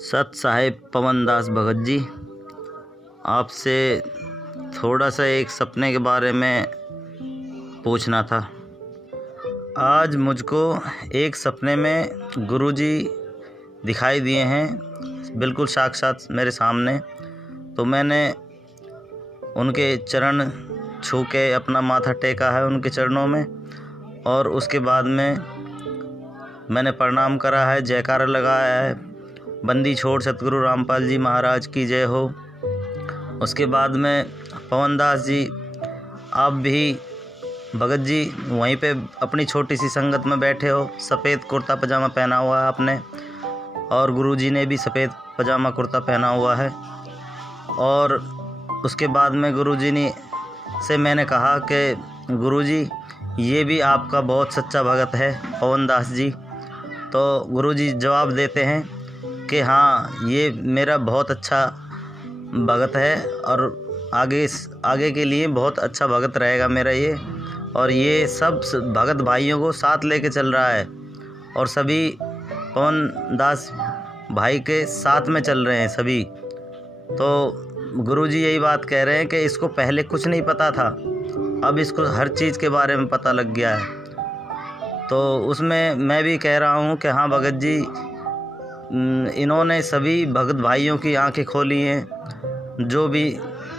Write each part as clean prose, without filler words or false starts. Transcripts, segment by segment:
सत साहेब पवन दास भगत जी, आपसे थोड़ा सा एक सपने के बारे में पूछना था। आज मुझको एक सपने में गुरुजी दिखाई दिए हैं, बिल्कुल साक्षात मेरे सामने। तो मैंने उनके चरण छू के अपना माथा टेका है उनके चरणों में, और उसके बाद में मैंने प्रणाम करा है, जयकारा लगाया है, बंदी छोड़ सतगुरु रामपाल जी महाराज की जय हो। उसके बाद में पवन दास जी, आप भी भगत जी वहीं पे अपनी छोटी सी संगत में बैठे हो, सफ़ेद कुर्ता पजामा पहना हुआ है आपने, और गुरुजी ने भी सफ़ेद पजामा कुर्ता पहना हुआ है। और उसके बाद में गुरुजी ने से मैंने कहा कि गुरुजी ये भी आपका बहुत सच्चा भगत है पवन दास जी। तो गुरुजी जवाब देते हैं कि हाँ, ये मेरा बहुत अच्छा भगत है और आगे के लिए बहुत अच्छा भगत रहेगा मेरा ये। और ये सब भगत भाइयों को साथ लेके चल रहा है और सभी पवन दास भाई के साथ में चल रहे हैं सभी। तो गुरुजी यही बात कह रहे हैं कि इसको पहले कुछ नहीं पता था, अब इसको हर चीज़ के बारे में पता लग गया है। तो उसमें मैं भी कह रहा हूँ कि हाँ भगत जी, इन्होंने सभी भगत भाइयों की आंखें खोली हैं। जो भी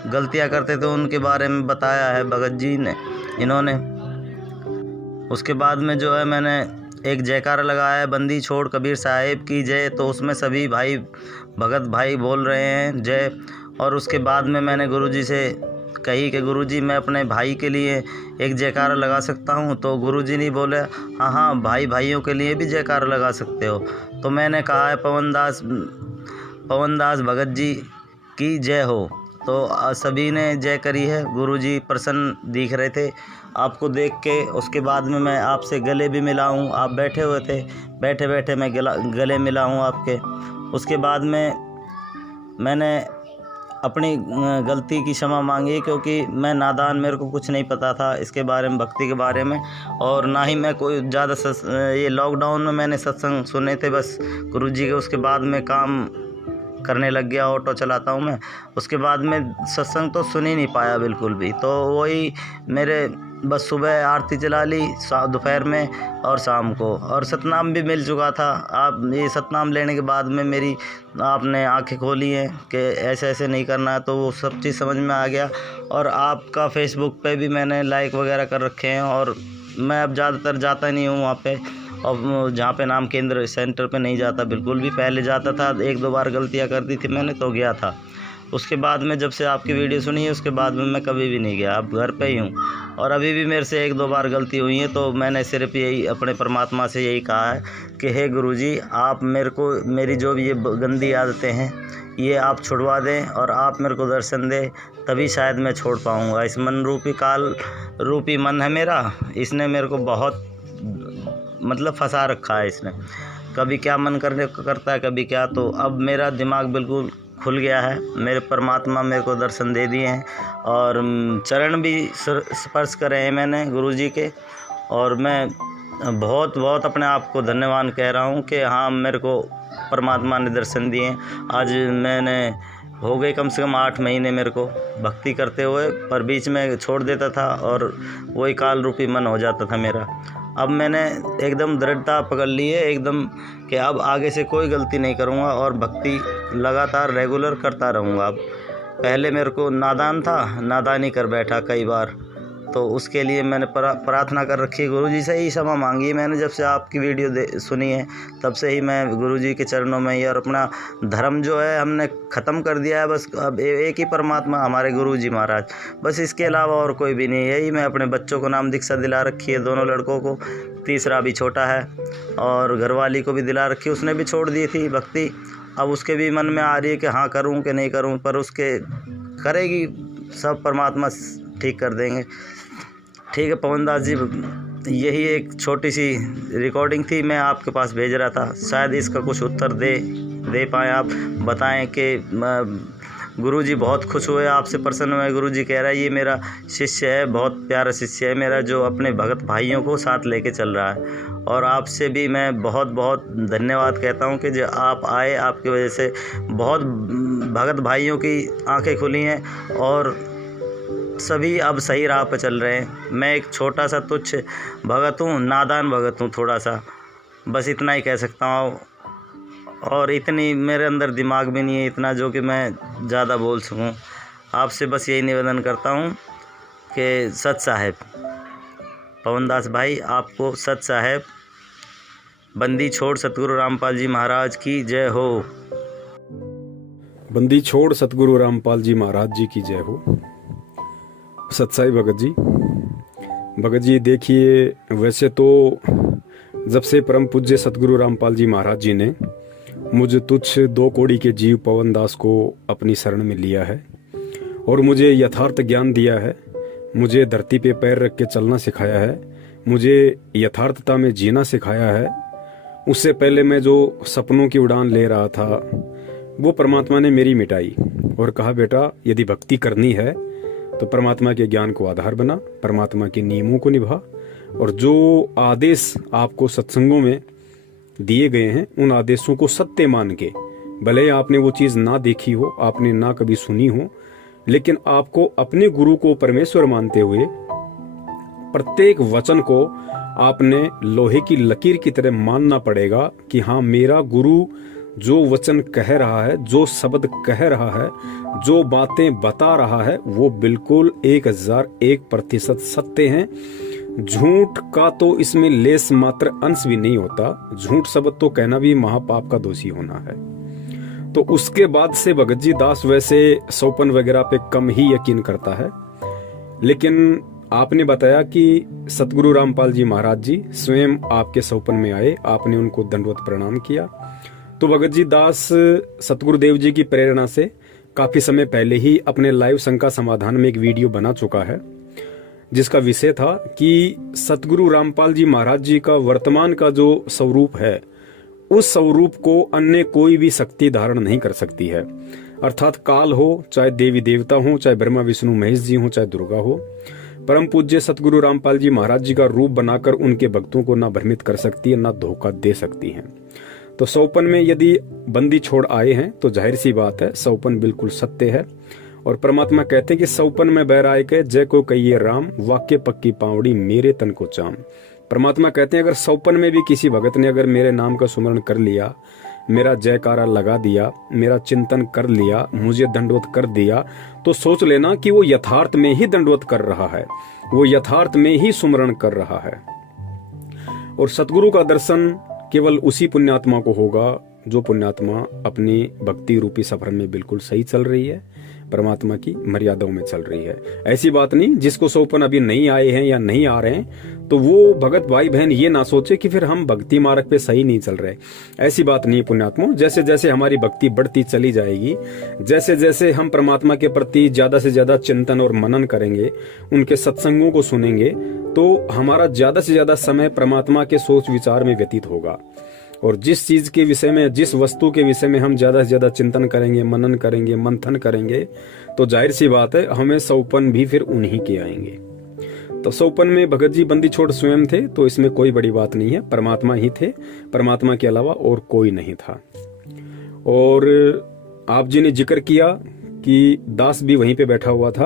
गलतियां करते थे उनके बारे में बताया है भगत जी ने इन्होंने। उसके बाद में जो है मैंने एक जयकारा लगाया है, बंदी छोड़ कबीर साहिब की जय। तो उसमें सभी भाई भगत भाई बोल रहे हैं जय। और उसके बाद में मैंने गुरुजी से कही कि गुरुजी मैं अपने भाई के लिए एक जयकारा लगा सकता हूं। तो गुरुजी ने बोले हाँ हाँ, भाई भाइयों के लिए भी जयकारा लगा सकते हो। तो मैंने कहा है पवन दास भगत जी की जय हो। तो सभी ने जय करी है। गुरुजी प्रसन्न दिख रहे थे आपको देख के। उसके बाद में मैं आपसे गले भी मिला हूँ, आप बैठे हुए थे, बैठे बैठे मैं गले मिला हूँ आपके। उसके बाद में मैंने अपनी गलती की क्षमा मांगी, क्योंकि मैं नादान, मेरे को कुछ नहीं पता था इसके बारे में, भक्ति के बारे में। और ना ही मैं कोई ज़्यादा ये लॉकडाउन में मैंने सत्संग सुने थे बस गुरुजी के। उसके बाद में काम करने लग गया, ऑटो चलाता हूँ मैं। उसके बाद में सत्संग तो सुन ही नहीं पाया बिल्कुल भी। तो वही मेरे बस सुबह आरती चला ली, दोपहर में और शाम को, और सतनाम भी मिल चुका था। आप ये सतनाम लेने के बाद में मेरी आपने आंखें खोली हैं कि ऐसे ऐसे नहीं करना है, तो वो सब चीज़ समझ में आ गया। और आपका फेसबुक पे भी मैंने लाइक वगैरह कर रखे हैं। और मैं अब ज़्यादातर जाता नहीं हूँ वहाँ पे, और जहाँ पे नाम केंद्र सेंटर पे नहीं जाता बिल्कुल भी। पहले जाता था, एक दो बार गलतियाँ कर दी थी मैंने तो गया था। उसके बाद में जब से आपकी वीडियो सुनी है उसके बाद में मैं कभी भी नहीं गया, अब घर पे ही हूँ। और अभी भी मेरे से एक दो बार गलती हुई है, तो मैंने सिर्फ यही अपने परमात्मा से यही कहा है कि हे गुरुजी, आप मेरे को मेरी जो भी ये गंदी आदतें हैं ये आप छुड़वा दें और आप मेरे को दर्शन दें, तभी शायद मैं छोड़ पाऊँगा। इस मन रूपी काल रूपी मन है मेरा, इसने मेरे को बहुत मतलब फंसा रखा है इसने। कभी क्या मन करता है, कभी क्या। तो अब मेरा दिमाग बिल्कुल खुल गया है, मेरे परमात्मा मेरे को दर्शन दे दिए हैं और चरण भी स्पर्श करे हैं मैंने गुरुजी के। और मैं बहुत बहुत अपने आप को धन्यवाद कह रहा हूँ कि हाँ, मेरे को परमात्मा ने दर्शन दिए हैं। आज मैंने हो गए कम से कम 8 महीने मेरे को भक्ति करते हुए, पर बीच में छोड़ देता था और वही काल रूपी मन हो जाता था मेरा। अब मैंने एकदम दृढ़ता पकड़ ली है एकदम कि अब आगे से कोई गलती नहीं करूँगा और भक्ति लगातार रेगुलर करता रहूँगा। अब पहले मेरे को नादान था, नादानी कर बैठा कई बार, तो उसके लिए मैंने प्रार्थना कर रखी है गुरुजी से ही क्षमा मांगी है मैंने। जब से आपकी वीडियो सुनी है तब से ही मैं गुरुजी के चरणों में ही, और अपना धर्म जो है हमने ख़त्म कर दिया है। बस अब एक ही परमात्मा हमारे गुरुजी महाराज, बस इसके अलावा और कोई भी नहीं। यही मैं अपने बच्चों को नाम दीक्षा दिला रखी है, दोनों लड़कों को, तीसरा भी छोटा है, और घरवाली को भी दिला रखी, उसने भी छोड़ दी थी भक्ति। अब उसके भी मन में आ रही है कि हाँ करूँ कि नहीं करूँ, पर उसके करेगी, सब परमात्मा ठीक कर देंगे। ठीक है पवन दास जी, यही एक छोटी सी रिकॉर्डिंग थी, मैं आपके पास भेज रहा था। शायद इसका कुछ उत्तर दे पाएँ आप, बताएं कि गुरुजी बहुत खुश हुए, आपसे प्रसन्न हुए। गुरुजी कह रहा है ये मेरा शिष्य है, बहुत प्यारा शिष्य है मेरा, जो अपने भगत भाइयों को साथ लेके चल रहा है। और आपसे भी मैं बहुत बहुत धन्यवाद कहता हूँ कि जो आप आए, आपकी वजह से बहुत भगत भाइयों की आंखें खुली हैं और सभी अब सही राह पर चल रहे हैं। मैं एक छोटा सा तुच्छ भगत हूँ, नादान भगत हूँ थोड़ा सा, बस इतना ही कह सकता हूँ। और इतनी मेरे अंदर दिमाग भी नहीं है इतना जो कि मैं ज़्यादा बोल सकूं। आपसे बस यही निवेदन करता हूं कि सत साहेब पवन दास भाई, आपको सत साहेब बंदी छोड़ सतगुरु रामपाल जी महाराज की जय हो। बंदी छोड़ सतगुरु रामपाल जी महाराज जी की जय हो। सत्साई भगत जी देखिए, वैसे तो जब से परम पूज्य सतगुरु रामपाल जी महाराज जी ने मुझे तुच्छ 2 कौड़ी के जीव पवन दास को अपनी शरण में लिया है और मुझे यथार्थ ज्ञान दिया है, मुझे धरती पे पैर रख के चलना सिखाया है, मुझे यथार्थता में जीना सिखाया है। उससे पहले मैं जो सपनों की उड़ान ले रहा था वो परमात्मा ने मेरी मिटाई और कहा बेटा यदि भक्ति करनी है तो परमात्मा के ज्ञान को आधार बना, परमात्मा के नियमों को निभा और जो आदेश आपको सत्संगों में दिए गए हैं उन आदेशों को सत्य मान के, भले आपने वो चीज ना देखी हो, आपने ना कभी सुनी हो, लेकिन आपको अपने गुरु को परमेश्वर मानते हुए प्रत्येक वचन को आपने लोहे की लकीर की तरह मानना पड़ेगा कि हाँ, मेरा गुरु जो वचन कह रहा है, जो शब्द कह रहा है, जो बातें बता रहा है वो बिल्कुल 1001% सत्य हैं। झूठ का तो इसमें लेस मात्र अंश भी नहीं होता। झूठ शब्द तो कहना भी महापाप का दोषी होना है। तो उसके बाद से भगत जी दास वैसे सौपन वगैरह पे कम ही यकीन करता है, लेकिन आपने बताया कि सतगुरु रामपाल जी महाराज जी स्वयं आपके सौपन में आए, आपने उनको दंडवत प्रणाम किया। तो भगत जी दास सतगुरुदेव जी की प्रेरणा से काफी समय पहले ही अपने लाइव शंका समाधान में एक वीडियो बना चुका है जिसका विषय था कि सतगुरु रामपाल जी महाराज जी का वर्तमान का जो स्वरूप है उस स्वरूप को अन्य कोई भी शक्ति धारण नहीं कर सकती है। अर्थात काल हो, चाहे देवी देवता हो, चाहे ब्रह्मा विष्णु महेश जी हो, चाहे दुर्गा हो, परम पूज्य सतगुरु रामपाल जी महाराज जी का रूप बनाकर उनके भक्तों को ना भ्रमित कर सकती है, ना धोखा दे सकती है। तो सौपन में यदि बंदी छोड़ आए हैं तो जाहिर सी बात है सौपन बिल्कुल सत्य है। और परमात्मा कहते हैं कि सौपन में बैराय के जय को कहिए राम, वाक्य पक्की पावड़ी मेरे तन को चाम। परमात्मा कहते हैं अगर सौपन में भी किसी भगत ने अगर मेरे नाम का सुमरण कर लिया, मेरा जयकारा लगा दिया, मेरा चिंतन कर लिया, मुझे दंडवत कर दिया, तो सोच लेना कि वो यथार्थ में ही दंडवत कर रहा है, वो यथार्थ में ही सुमरण कर रहा है। और सतगुरु का दर्शन केवल उसी पुण्यात्मा को होगा जो पुण्यात्मा अपनी भक्ति रूपी सफर में बिल्कुल सही चल रही है, परमात्मा की मर्यादाओं में चल रही है। ऐसी बात नहीं जिसको सौपन अभी नहीं आए हैं या नहीं आ रहे हैं तो वो भगत भाई बहन ये ना सोचे कि फिर हम भक्ति मार्ग पे सही नहीं चल रहे। ऐसी बात नहीं पुण्यात्मा, जैसे जैसे हमारी भक्ति बढ़ती चली जाएगी, जैसे जैसे हम परमात्मा के प्रति ज्यादा से ज्यादा चिंतन और मनन करेंगे, उनके सत्संगों को सुनेंगे, तो हमारा ज्यादा से ज्यादा समय परमात्मा के सोच विचार में व्यतीत होगा। और जिस चीज के विषय में, जिस वस्तु के विषय में हम ज्यादा से ज्यादा चिंतन करेंगे, मनन करेंगे, मंथन करेंगे, तो जाहिर सी बात है हमें सौपन भी फिर उन्हीं के आएंगे। तो सौपन में भगत जी बंदी छोड़ स्वयं थे, तो इसमें कोई बड़ी बात नहीं है, परमात्मा ही थे, परमात्मा के अलावा और कोई नहीं था। और आप जी ने जिक्र किया कि दास भी वहीं पे बैठा हुआ था,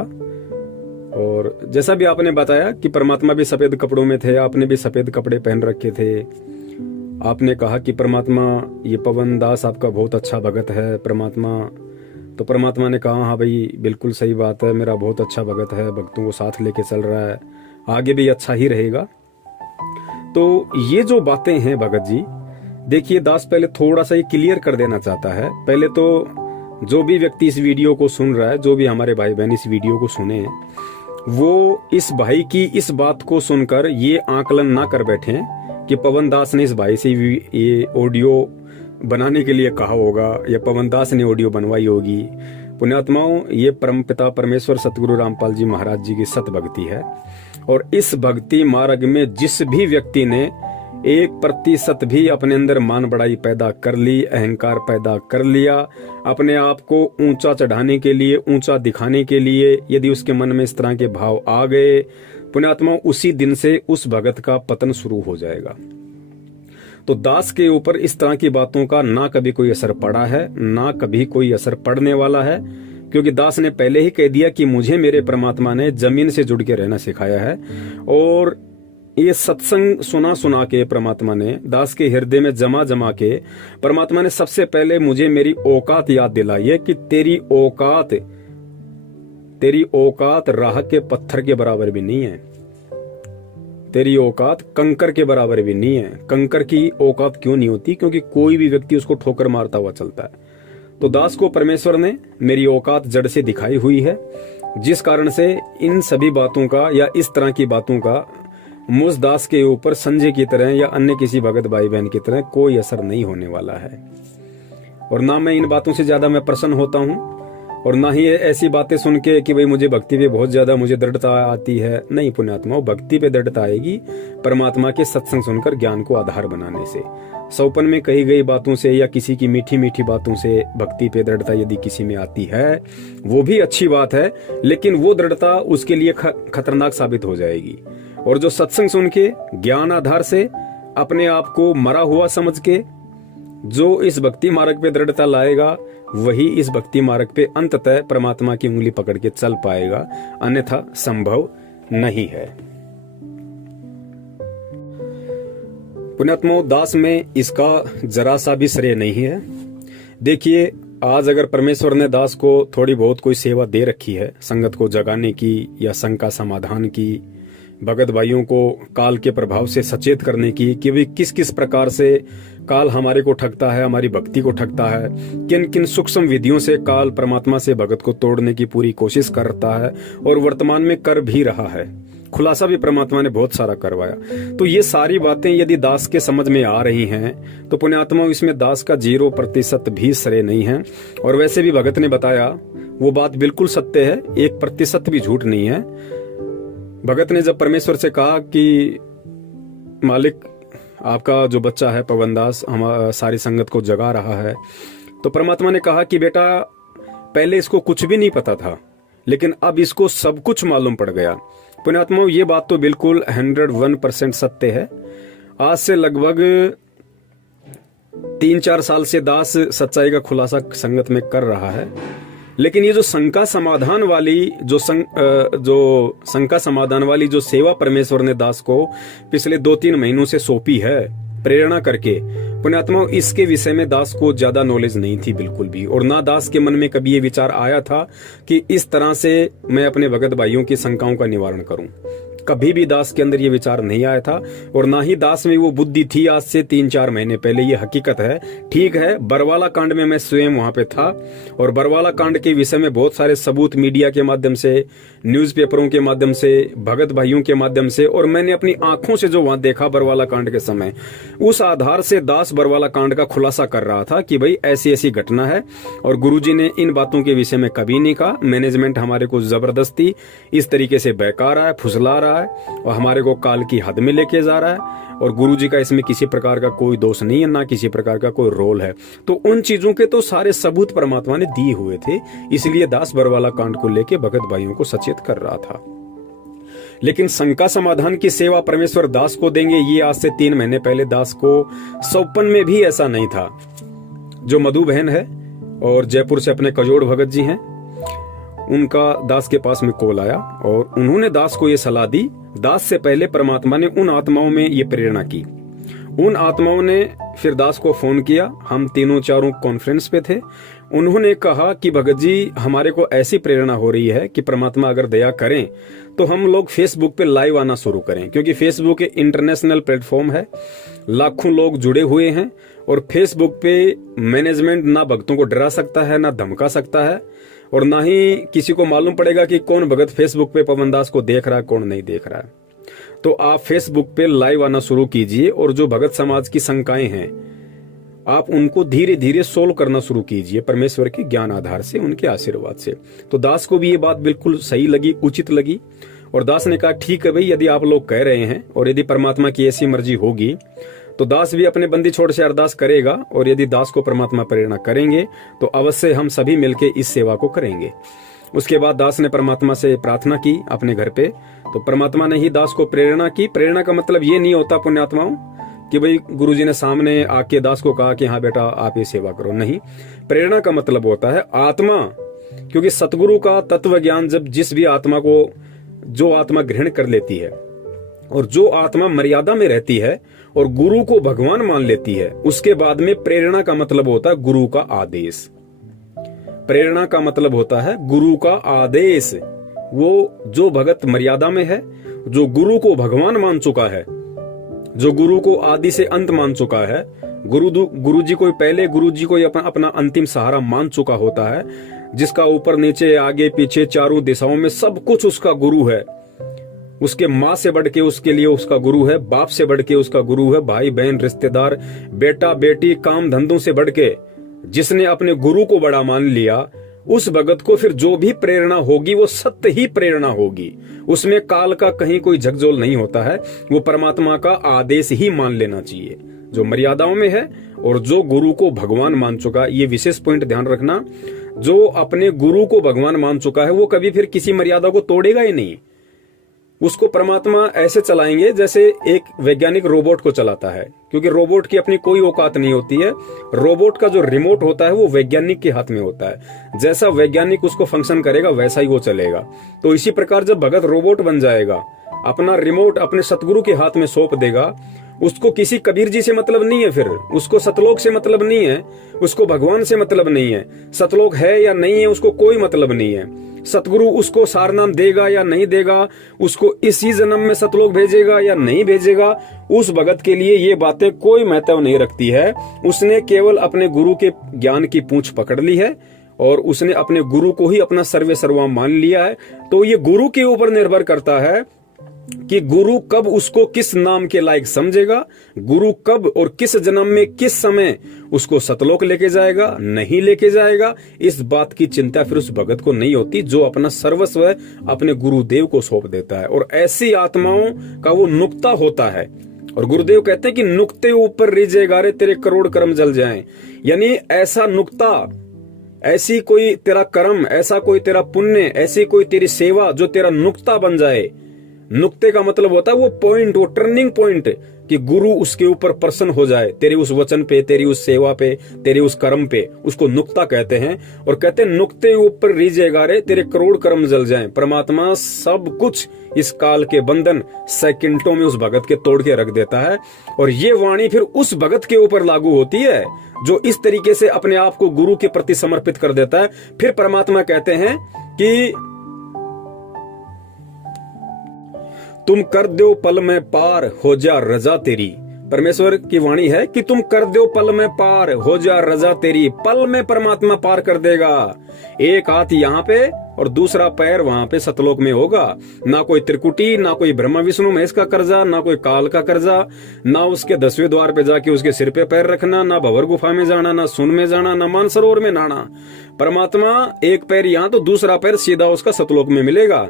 और जैसा भी आपने बताया कि परमात्मा भी सफेद कपड़ों में थे, आपने भी सफेद कपड़े पहन रखे थे। आपने कहा कि परमात्मा ये पवन दास आपका बहुत अच्छा भगत है परमात्मा। तो परमात्मा ने कहा हाँ भाई बिल्कुल सही बात है, मेरा बहुत अच्छा भगत है, भक्तों को साथ लेके चल रहा है, आगे भी अच्छा ही रहेगा। तो ये जो बातें हैं भगत जी, देखिए दास पहले थोड़ा सा ये क्लियर कर देना चाहता है। पहले तो जो भी व्यक्ति इस वीडियो को सुन रहा है, जो भी हमारे भाई बहन इस वीडियो को सुने, वो इस भाई की इस बात को सुनकर ये आकलन ना कर बैठे कि पवन दास ने इस भाई से ये ऑडियो बनाने के लिए कहा होगा या पवन दास ने ऑडियो बनवाई होगी। पुण्यात्माओं, ये परमपिता परमेश्वर सतगुरु रामपाल जी महाराज जी की सत भक्ति है, और इस भक्ति मार्ग में जिस भी व्यक्ति ने 1% भी अपने अंदर मान बड़ाई पैदा कर ली, अहंकार पैदा कर लिया, अपने आप को ऊंचा चढ़ाने के लिए, ऊंचा दिखाने के लिए यदि उसके मन में इस तरह के भाव आ गए, पुण्यात्मा, उसी दिन से उस भगत का पतन शुरू हो जाएगा। तो दास के ऊपर इस तरह की बातों का ना कभी कोई असर पड़ा है, ना कभी कोई असर पड़ने वाला है, क्योंकि दास ने पहले ही कह दिया कि मुझे मेरे परमात्मा ने जमीन से जुड़ के रहना सिखाया है। और ये सत्संग सुना सुना के परमात्मा ने दास के हृदय में जमा जमा के परमात्मा ने सबसे पहले मुझे मेरी औकात याद दिलाई है कि तेरी औकात राह के पत्थर के बराबर भी नहीं है, तेरी औकात कंकर के बराबर भी नहीं है। कंकर की औकात क्यों नहीं होती? क्योंकि कोई भी व्यक्ति उसको ठोकर मारता हुआ चलता है। तो दास को परमेश्वर ने मेरी औकात जड़ से दिखाई हुई है, जिस कारण से इन सभी बातों का या इस तरह की बातों का मुझ दास के ऊपर संजय की तरह या अन्य किसी भगत भाई बहन की तरह कोई असर नहीं होने वाला है। और ना मैं इन बातों से ज्यादा मैं प्रसन्न होता हूं, और ना ही ऐसी बातें सुन के कि भाई मुझे भक्ति पे बहुत ज्यादा मुझे दृढ़ता आती है। नहीं पुण्यात्मा, भक्ति पे दृढ़ता आएगी परमात्मा के सत्संग सुनकर, ज्ञान को आधार बनाने से। सौपन में कही गई बातों से या किसी की मीठी मीठी बातों से भक्ति पे दृढ़ता यदि किसी में आती है, वो भी अच्छी बात है, लेकिन वो दृढ़ता उसके लिए खतरनाक साबित हो जाएगी। और जो सत्संग सुन के ज्ञान आधार से अपने आप को मरा हुआ समझ के जो इस भक्ति मार्ग पे दृढ़ता लाएगा, वही इस भक्ति मार्ग पे अंततः परमात्मा की उंगली पकड़ के चल पाएगा, अन्यथा संभव नहीं है। पुण्यात्मो, दास में इसका जरा सा भी श्रेय नहीं है। देखिए, आज अगर परमेश्वर ने दास को थोड़ी बहुत कोई सेवा दे रखी है, संगत को जगाने की या शंका समाधान की, भगत भाइयों को काल के प्रभाव से सचेत करने की कि वे किस किस प्रकार से काल हमारे को ठगता है, हमारी भक्ति को ठगता है, किन किन सूक्ष्म विधियों से काल परमात्मा से भगत को तोड़ने की पूरी कोशिश करता है और वर्तमान में कर भी रहा है। खुलासा भी परमात्मा ने बहुत सारा करवाया। तो ये सारी बातें यदि दास के समझ में आ रही हैं तो पुण्यात्मा, इसमें दास का 0% भी श्रेय नहीं है। और वैसे भी भगत ने बताया वो बात बिल्कुल सत्य है, 1% भी झूठ नहीं है। भगत ने जब परमेश्वर से कहा कि मालिक, आपका जो बच्चा है पवन दास हमारी सारी संगत को जगा रहा है, तो परमात्मा ने कहा कि बेटा, पहले इसको कुछ भी नहीं पता था, लेकिन अब इसको सब कुछ मालूम पड़ गया। पुण्यात्मा, ये बात तो बिल्कुल 101% सत्य है। आज से लगभग 3-4 साल से दास सच्चाई का खुलासा संगत में कर रहा है, लेकिन ये जो शंका समाधान वाली जो शंका समाधान वाली जो सेवा परमेश्वर ने दास को पिछले 2-3 महीनों से सौंपी है प्रेरणा करके, पुण्यात्मा, इसके विषय में दास को ज्यादा नॉलेज नहीं थी बिल्कुल भी। और ना दास के मन में कभी ये विचार आया था कि इस तरह से मैं अपने भगत भाइयों की शंकाओं का निवारण करूं। कभी भी दास के अंदर ये विचार नहीं आया था, और ना ही दास में वो बुद्धि थी आज से 3-4 महीने पहले। ये हकीकत है। ठीक है, बरवाला कांड में मैं स्वयं वहां पे था, और बरवाला कांड के विषय में बहुत सारे सबूत मीडिया के माध्यम से, न्यूज़पेपरों के माध्यम से, भगत भाइयों के माध्यम से, और मैंने अपनी आंखों से जो वहां देखा बरवाला कांड के समय, उस आधार से दास बरवाला कांड का खुलासा कर रहा था कि भाई ऐसी ऐसी घटना है। और गुरुजी ने इन बातों के विषय में कभी नहीं कहा। मैनेजमेंट हमारे को जबरदस्ती इस तरीके से बहका रहा है, फुसला रहा है, और हमारे को काल की हद में लेके जा रहा है। और गुरुजी का इसमें किसी प्रकार का कोई दोष नहीं है, ना किसी प्रकार का कोई रोल है। तो उन चीजों के तो सारे सबूत परमात्मा ने दिए हुए थे, इसलिए दास बरवाला कांड को लेके भगत भाइयों को सचेत कर रहा था। लेकिन शंका समाधान की सेवा परमेश्वर दास को देंगे, ये आज से 3 महीने पहले दास को सौपन में भी ऐसा नहीं था। जो मधु बहन है और जयपुर से अपने कजोड़ भगत जी हैं, उनका दास के पास में कॉल आया और उन्होंने दास को ये सलाह दी। दास से पहले परमात्मा ने उन आत्माओं में ये प्रेरणा की। उन आत्माओं ने फिर दास को फोन किया। हम 3-4 कॉन्फ्रेंस पे थे। उन्होंने कहा कि भगत जी, हमारे को ऐसी प्रेरणा हो रही है कि परमात्मा अगर दया करें तो हम लोग फेसबुक पे लाइव आना शुरू करें, क्योंकि फेसबुक एक इंटरनेशनल प्लेटफॉर्म है, लाखों लोग जुड़े हुए हैं। और फेसबुक पे मैनेजमेंट ना भक्तों को डरा सकता है, ना धमका सकता है, और ना ही किसी को मालूम पड़ेगा कि कौन भगत फेसबुक पे पवन दास को देख रहा है, कौन नहीं देख रहा है। तो आप फेसबुक पे लाइव आना शुरू कीजिए, और जो भगत समाज की शंकाएं हैं आप उनको धीरे धीरे सोल्व करना शुरू कीजिए परमेश्वर के ज्ञान आधार से, उनके आशीर्वाद से। तो दास को भी ये बात बिल्कुल सही लगी, उचित लगी। और दास ने कहा ठीक है भाई, यदि आप लोग कह रहे हैं और यदि परमात्मा की ऐसी मर्जी होगी तो दास भी अपने बंदी छोड़ से अरदास करेगा, और यदि दास को परमात्मा प्रेरणा करेंगे तो अवश्य हम सभी मिलके इस सेवा को करेंगे। उसके बाद दास ने परमात्मा से प्रार्थना की अपने घर पे, तो परमात्मा ने ही दास को प्रेरणा की। प्रेरणा का मतलब ये नहीं होता पुण्यात्माओं कि भाई गुरुजी ने सामने आके दास को कहा कि हाँ बेटा आप ये सेवा करो, नहीं। प्रेरणा का मतलब होता है आत्मा, क्योंकि सतगुरु का तत्व ज्ञान जब जिस भी आत्मा को, जो आत्मा ग्रहण कर लेती है और जो आत्मा मर्यादा में रहती है और गुरु को भगवान मान लेती है, उसके बाद में प्रेरणा का मतलब होता है गुरु का आदेश। प्रेरणा का मतलब होता है गुरु का आदेश। वो जो भगत मर्यादा में है, जो गुरु को भगवान मान चुका है, जो गुरु को आदि से अंत मान चुका है, गुरु जी को पहले, गुरु जी को अपना अंतिम सहारा मान चुका होता है, जिसका ऊपर नीचे आगे पीछे चारों दिशाओं में सब कुछ उसका गुरु है। उसके माँ से बढ़ के उसके लिए उसका गुरु है, बाप से बढ़ के उसका गुरु है, भाई बहन रिश्तेदार बेटा बेटी काम धंधों से बढ़ के जिसने अपने गुरु को बड़ा मान लिया, उस भगत को फिर जो भी प्रेरणा होगी वो सत्य ही प्रेरणा होगी। उसमें काल का कहीं कोई झकझोल नहीं होता है, वो परमात्मा का आदेश ही मान लेना चाहिए, जो मर्यादाओं में है और जो गुरु को भगवान मान चुका। ये विशेष पॉइंट ध्यान रखना, जो अपने गुरु को भगवान मान चुका है वो कभी फिर किसी मर्यादा को तोड़ेगा ही नहीं। उसको परमात्मा ऐसे चलाएंगे जैसे एक वैज्ञानिक रोबोट को चलाता है, क्योंकि रोबोट की अपनी कोई औकात नहीं होती है। रोबोट का जो रिमोट होता है वो वैज्ञानिक के हाथ में होता है। जैसा वैज्ञानिक उसको फंक्शन करेगा वैसा ही वो चलेगा। तो इसी प्रकार जब भगत रोबोट बन जाएगा, अपना रिमोट अपने सतगुरु के हाथ में सौंप देगा, उसको किसी कबीर जी से मतलब नहीं है, फिर उसको सतलोक से मतलब नहीं है, उसको भगवान से मतलब नहीं है, सतलोक है या नहीं है उसको कोई मतलब नहीं है। सतगुरु उसको सारनाम देगा या नहीं देगा, उसको इसी जन्म में सतलोक भेजेगा या नहीं भेजेगा, उस भगत के लिए ये बातें कोई महत्व नहीं रखती है। उसने केवल अपने गुरु के ज्ञान की पूंछ पकड़ ली है और उसने अपने गुरु को ही अपना सर्वे सर्वा मान लिया है। तो ये गुरु के ऊपर निर्भर करता है कि गुरु कब उसको किस नाम के लायक समझेगा, गुरु कब और किस जन्म में किस समय उसको सतलोक लेके जाएगा, नहीं लेके जाएगा, इस बात की चिंता फिर उस भगत को नहीं होती, जो अपना सर्वस्व अपने गुरुदेव को सौंप देता है। और ऐसी आत्माओं का वो नुक्ता होता है। और गुरुदेव कहते हैं कि नुक्ते ऊपर रिझे गारे तेरे करोड़ कर्म जल जाएं। यानी ऐसा नुक्ता, ऐसी कोई तेरा कर्म, ऐसा कोई तेरा पुण्य, ऐसी कोई तेरी सेवा जो तेरा नुक्ता बन जाए। नुक्ते का मतलब होता है वो पॉइंट, वो टर्निंग पॉइंट, कि गुरु उसके ऊपर प्रसन्न हो जाए, तेरे उस वचन पे, तेरी उस सेवा पे, तेरे उस कर्म पे, उसको नुक्ता कहते हैं। और कहते हैं नुक्ते ऊपर रीझे गारे तेरे करोड़ कर्म जल जाएं। परमात्मा सब कुछ इस काल के बंधन सेकंडों में उस भगत के तोड़ के रख देता है। और ये वाणी फिर उस भगत के ऊपर लागू होती है जो इस तरीके से अपने आप को गुरु के प्रति समर्पित कर देता है। फिर परमात्मा कहते हैं कि तुम कर दो पल में पार हो जा रजा तेरी। परमेश्वर की वाणी है कि तुम कर दो पल में पार हो जा रजा तेरी। पल में परमात्मा पार कर देगा। एक हाथ यहाँ पे और दूसरा पैर वहां पे सतलोक में होगा। ना कोई त्रिकुटी, ना कोई ब्रह्मा विष्णु महेश का कर्जा, ना कोई काल का कर्जा, ना उसके 10वें द्वार पे जाके उसके सिर पे पैर रखना, ना भंवर गुफा में जाना, ना सुन में जाना, ना मानसरोवर में नहाना। परमात्मा एक पैर यहाँ तो दूसरा पैर सीधा उसका सतलोक में मिलेगा।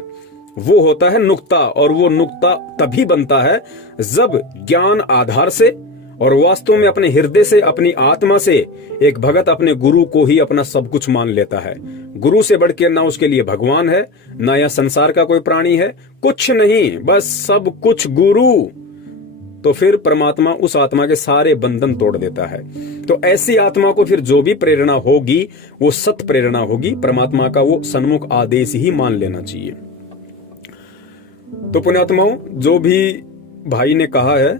वो होता है नुक्ता। और वो नुक्ता तभी बनता है जब ज्ञान आधार से और वास्तव में अपने हृदय से, अपनी आत्मा से एक भगत अपने गुरु को ही अपना सब कुछ मान लेता है। गुरु से बढ़ के ना उसके लिए भगवान है, ना या संसार का कोई प्राणी है, कुछ नहीं, बस सब कुछ गुरु। तो फिर परमात्मा उस आत्मा के सारे बंधन तोड़ देता है। तो ऐसी आत्मा को फिर जो भी प्रेरणा होगी वो सत प्रेरणा होगी। परमात्मा का वो सन्मुख आदेश ही मान लेना चाहिए। तो पुण्यात्माओं, जो भी भाई ने कहा है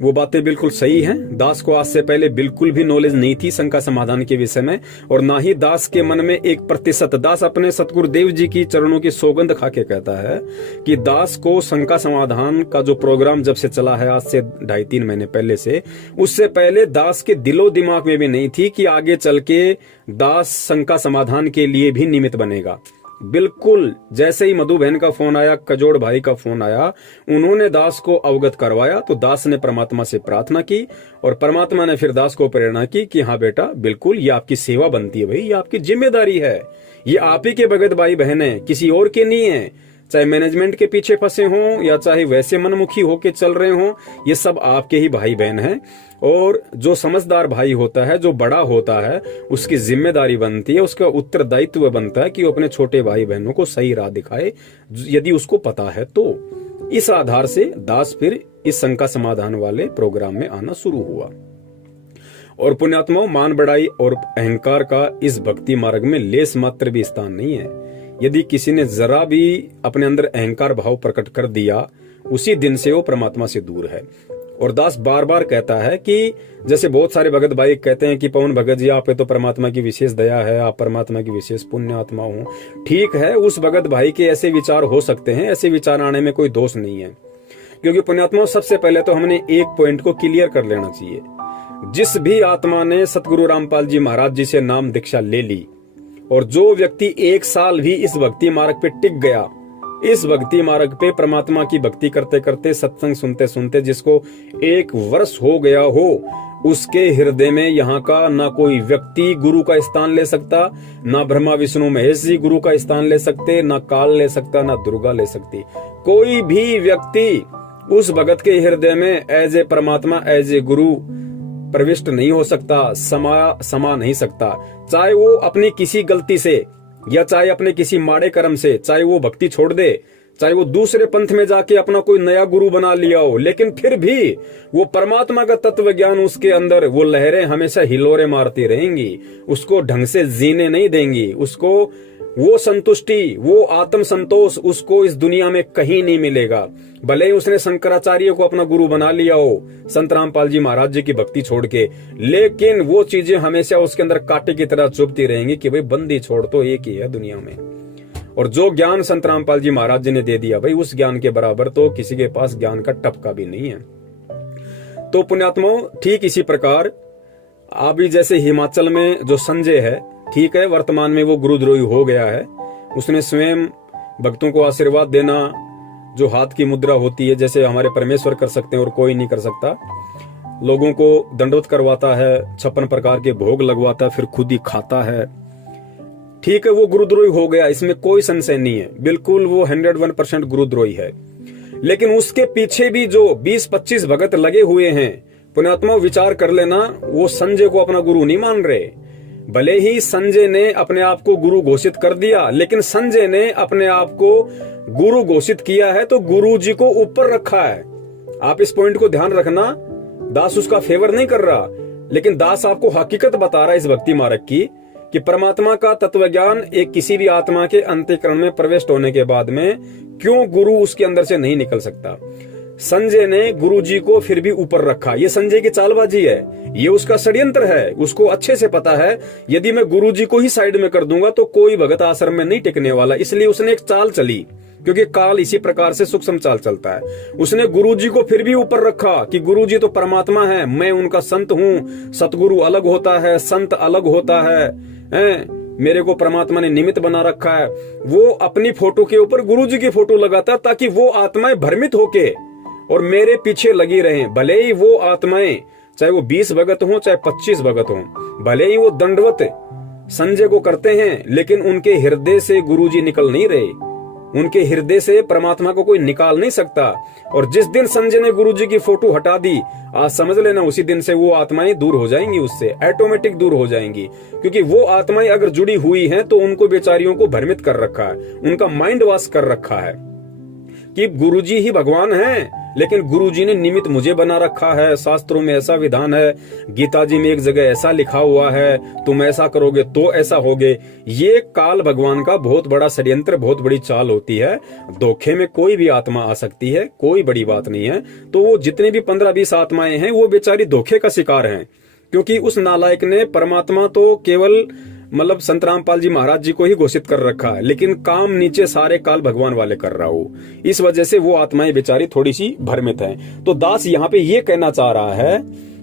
वो बातें बिल्कुल सही हैं। दास को आज से पहले बिल्कुल भी नॉलेज नहीं थी शंका समाधान के विषय में, और ना ही दास के मन में 1%। दास अपने सतगुरुदेव जी की चरणों की सौगंध खा के कहता है कि दास को शंका समाधान का जो प्रोग्राम जब से चला है आज से 2.5-3 महीने पहले से, उससे पहले दास के दिलो दिमाग में भी नहीं थी कि आगे चल के दास शंका समाधान के लिए भी निमित्त बनेगा। बिल्कुल जैसे ही मधु बहन का फोन आया, कजोड़ भाई का फोन आया, उन्होंने दास को अवगत करवाया, तो दास ने परमात्मा से प्रार्थना की और परमात्मा ने फिर दास को प्रेरणा की कि हाँ बेटा, बिल्कुल ये आपकी सेवा बनती है भाई, ये आपकी जिम्मेदारी है, ये आप ही के भगत भाई बहन है, किसी और के नहीं है। चाहे मैनेजमेंट के पीछे फंसे हों या चाहे वैसे मनमुखी होके चल रहे हों, ये सब आपके ही भाई बहन हैं। और जो समझदार भाई होता है, जो बड़ा होता है, उसकी जिम्मेदारी बनती है, उसका उत्तरदायित्व बनता है कि वो अपने छोटे भाई बहनों को सही राह दिखाए, यदि उसको पता है तो। इस आधार से दास फिर इस शंका समाधान वाले प्रोग्राम में आना शुरू हुआ। और पुण्यात्माओं, मान बढ़ाई और अहंकार का इस भक्ति मार्ग में लेस मात्र भी स्थान नहीं है। यदि किसी ने जरा भी अपने अंदर अहंकार भाव प्रकट कर दिया, उसी दिन से वो परमात्मा से दूर है। और दास बार बार कहता है कि जैसे बहुत सारे भगत भाई कहते हैं कि पवन भगत जी, आप पे तो परमात्मा की विशेष दया है, आप परमात्मा की विशेष पुण्य आत्मा हो। ठीक है, उस भगत भाई के ऐसे विचार हो सकते हैं, ऐसे विचार आने में कोई दोष नहीं है। क्योंकि पुण्यात्माओं, सबसे पहले तो हमने एक पॉइंट को क्लियर कर लेना चाहिए। जिस भी आत्मा ने सतगुरु रामपाल जी महाराज जी से नाम दीक्षा ले ली, और जो व्यक्ति 1 साल भी इस भक्ति मार्ग पे टिक गया, इस भक्ति मार्ग पे परमात्मा की भक्ति करते करते, सत्संग सुनते सुनते जिसको 1 वर्ष हो गया हो, उसके हृदय में यहाँ का ना कोई व्यक्ति गुरु का स्थान ले सकता, ना ब्रह्मा विष्णु महेश जी गुरु का स्थान ले सकते, ना काल ले सकता, ना दुर्गा ले सकती। कोई भी व्यक्ति उस भगत के हृदय में एज ए परमात्मा, एज ए गुरु प्रविष्ट नहीं हो सकता, समा नहीं सकता। चाहे वो अपनी किसी गलती से या चाहे अपने किसी माड़े कर्म से, चाहे वो भक्ति छोड़ दे, चाहे वो दूसरे पंथ में जाके अपना कोई नया गुरु बना लिया हो, लेकिन फिर भी वो परमात्मा का तत्व ज्ञान उसके अंदर, वो लहरें हमेशा हिलोरे मारती रहेंगी, उसको ढंग से जीने नहीं देंगी, उसको वो संतुष्टि, वो आत्म संतोष उसको इस दुनिया में कहीं नहीं मिलेगा। भले ही उसने शंकराचार्य को अपना गुरु बना लिया हो, संत रामपाल जी महाराज जी की भक्ति छोड़ के, लेकिन वो चीजें हमेशा उसके अंदर कांटे की तरह चुभती रहेंगी कि भाई बंदी छोड़ तो एक ही है दुनिया में। और जो ज्ञान संत रामपाल जी महाराज जी ने दे दिया, भाई उस ज्ञान के बराबर तो किसी के पास ज्ञान का टपका भी नहीं है। तो पुण्यात्माओं, ठीक इसी प्रकार अभी जैसे हिमाचल में जो संजय है, ठीक है, वर्तमान में वो गुरुद्रोही हो गया है। उसने स्वयं भक्तों को आशीर्वाद देना, जो हाथ की मुद्रा होती है, जैसे हमारे परमेश्वर कर सकते हैं और कोई नहीं कर सकता, लोगों को दंडवत करवाता है, 56 प्रकार के भोग लगवाता है, फिर खुद ही खाता है। ठीक है, वो गुरुद्रोही हो गया, इसमें कोई संशय नहीं है, बिल्कुल वो 101% गुरुद्रोही है। लेकिन उसके पीछे भी जो 20-25 भगत लगे हुए हैं, पुण्यात्मा विचार कर लेना, वो संजय को अपना गुरु नहीं मान रहे। भले ही संजय ने अपने आप को गुरु घोषित कर दिया, लेकिन संजय ने अपने आप को गुरु घोषित किया है तो गुरु जी को ऊपर रखा है। आप इस पॉइंट को ध्यान रखना। दास उसका फेवर नहीं कर रहा, लेकिन दास आपको हकीकत बता रहा है इस भक्ति मार्ग की, कि परमात्मा का तत्व ज्ञान एक किसी भी आत्मा के अंतःकरण में प्रविष्ट होने के बाद में क्यों गुरु उसके अंदर से नहीं निकल सकता। संजय ने गुरु जी को फिर भी ऊपर रखा। ये संजय की चालबाजी है, ये उसका षड्यंत्र है। उसको अच्छे से पता है यदि मैं गुरु जी को ही साइड में कर दूंगा तो कोई भगत आश्रम में नहीं टिकने वाला। इसलिए उसने एक चाल चली, क्योंकि काल इसी प्रकार से सूक्ष्म चाल चलता है। उसने गुरु जी को फिर भी ऊपर रखा कि गुरु जी तो परमात्मा है, मैं उनका संत हूँ। सतगुरु अलग होता है, संत अलग होता है, मेरे को परमात्मा ने निमित्त बना रखा है। वो अपनी फोटो के ऊपर गुरु जी की फोटो लगाता ताकि वो आत्माएं भ्रमित होके और मेरे पीछे लगी रहें। भले ही वो आत्माएं, चाहे वो 20 भगत हों चाहे 25 भगत हों, भले ही वो दंडवत संजय को करते हैं, लेकिन उनके हृदय से गुरुजी निकल नहीं रहे। उनके हृदय से परमात्मा को कोई निकाल नहीं सकता। और जिस दिन संजय ने गुरुजी की फोटो हटा दी, आज समझ लेना उसी दिन से वो आत्माएं दूर हो जाएंगी, उससे ऑटोमेटिक दूर हो जाएंगी। क्योंकि वो आत्माएं अगर जुड़ी हुई हैं तो उनको बेचारियों को भ्रमित कर रखा है, उनका माइंड वॉश कर रखा है कि गुरुजी ही भगवान हैं, लेकिन गुरुजी ने निमित्त मुझे बना रखा है। शास्त्रों में ऐसा विधान है, गीता जी में एक जगह ऐसा लिखा हुआ है, तुम ऐसा करोगे तो ऐसा होगे। ये काल भगवान का बहुत बड़ा षड्यंत्र, बहुत बड़ी चाल होती है। धोखे में कोई भी आत्मा आ सकती है, कोई बड़ी बात नहीं है। तो वो जितने भी 15-20 आत्माएं हैं वो बेचारी धोखे का शिकार हैं, क्योंकि उस नालायक ने परमात्मा तो केवल मतलब संत रामपाल जी महाराज जी को ही घोषित कर रखा है, लेकिन काम नीचे सारे काल भगवान वाले कर रहा हो। इस वजह से वो आत्माएं बेचारी थोड़ी सी भ्रमित हैं। तो दास यहाँ पे ये कहना चाह रहा है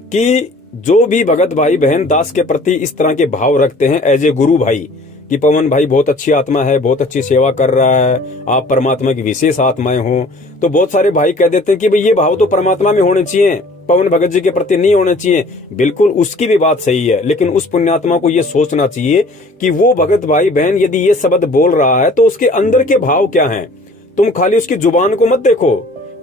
कि जो भी भगत भाई बहन दास के प्रति इस तरह के भाव रखते हैं एज ए गुरु भाई, कि पवन भाई बहुत अच्छी आत्मा है, बहुत अच्छी सेवा कर रहा है, आप परमात्मा की विशेष आत्माएं हो, तो बहुत सारे भाई कह देते हैं कि भाई ये भाव तो परमात्मा में होने चाहिए, पवन भगत जी के प्रति नहीं होने चाहिए। बिल्कुल उसकी भी बात सही है, लेकिन उस पुण्यात्मा को ये सोचना चाहिए कि वो भगत भाई बहन यदि ये शब्द बोल रहा है तो उसके अंदर के भाव क्या हैं। तुम खाली उसकी जुबान को मत देखो,